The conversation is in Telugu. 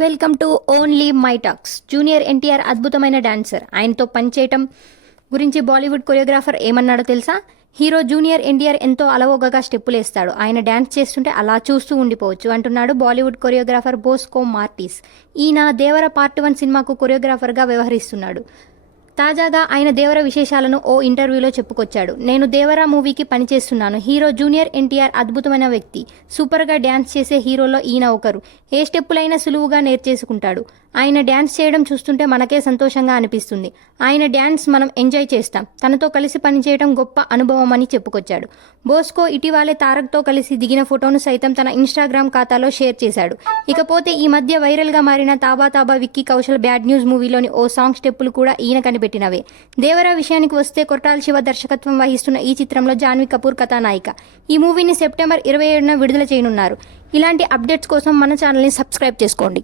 Welcome to only my talks. Junior NTR అద్భుతమైన డాన్సర్. ఆయనతో పనిచేయటం గురించి బాలీవుడ్ కొరియోగ్రాఫర్ ఏమన్నాడో తెలుసా? హీరో జూనియర్ ఎన్టీఆర్ ఎంతో అలవోగగా స్టెప్పులేస్తాడు, ఆయన డ్యాన్స్ చేస్తుంటే అలా చూస్తూ ఉండిపోవచ్చు అంటున్నాడు బాలీవుడ్ కొరియోగ్రాఫర్ బోస్కో మార్టిస్. ఈయన దేవర పార్ట్ 1 సినిమాకు కొరియోగ్రాఫర్గా వ్యవహరిస్తున్నాడు. తాజాగా ఆయన దేవర విశేషాలను ఓ ఇంటర్వ్యూలో చెప్పుకొచ్చాడు. నేను దేవర మూవీకి పనిచేస్తున్నాను. హీరో జూనియర్ ఎన్టీఆర్ అద్భుతమైన వ్యక్తి. సూపర్గా డ్యాన్స్ చేసే హీరోలో ఈయన ఒకరు. ఏ స్టెప్పులైనా సులువుగా నేర్చేసుకుంటాడు. ఆయన డ్యాన్స్ చేయడం చూస్తుంటే మనకే సంతోషంగా అనిపిస్తుంది. ఆయన డ్యాన్స్ మనం ఎంజాయ్ చేస్తాం. తనతో కలిసి పనిచేయడం గొప్ప అనుభవం అని చెప్పుకొచ్చాడు. బోస్కో ఇటీవలే తారక్తో కలిసి దిగిన ఫోటోను సైతం తన ఇన్స్టాగ్రామ్ ఖాతాలో షేర్ చేశాడు. ఇకపోతే ఈ మధ్య వైరల్గా మారిన తాబా తాబా విక్కీ కౌశల్ బ్యాడ్ న్యూస్ మూవీలోని ఓ సాంగ్ స్టెప్పులు కూడా ఈయన కనిపెట్టినవే. దేవర విషయానికి వస్తే కొట్టాల శివ దర్శకత్వం వహిస్తున్న ఈ చిత్రంలో జాన్వీ కపూర్ కథానాయిక. ఈ మూవీని సెప్టెంబర్ 27న విడుదల చేయనున్నారు. ఇలాంటి అప్డేట్స్ కోసం మన ఛానల్ని సబ్స్క్రైబ్ చేసుకోండి.